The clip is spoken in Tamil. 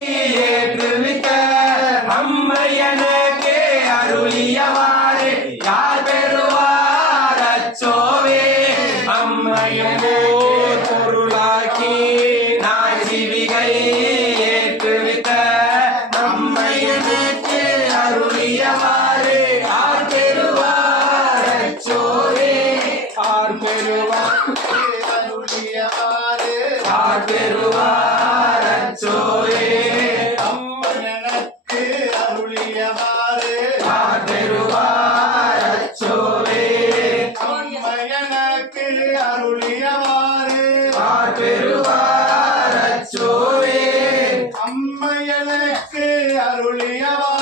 ஏற்றுவித்த அம்மையனுக்கு அருளியவாறு யார் பெறுவார் அச்சோவே அம்மையனே பொருளாக்கி நான் சிவிகை ஏற்றுவித்த அம்மையனுக்கு அருளியவாறு யார் பெறுவார் அச்சோவே யார் பெறுவார் அருளியவாறு யார் பெறுவார் அச்சோவே அம்மையனுக்கு அருளியவாறு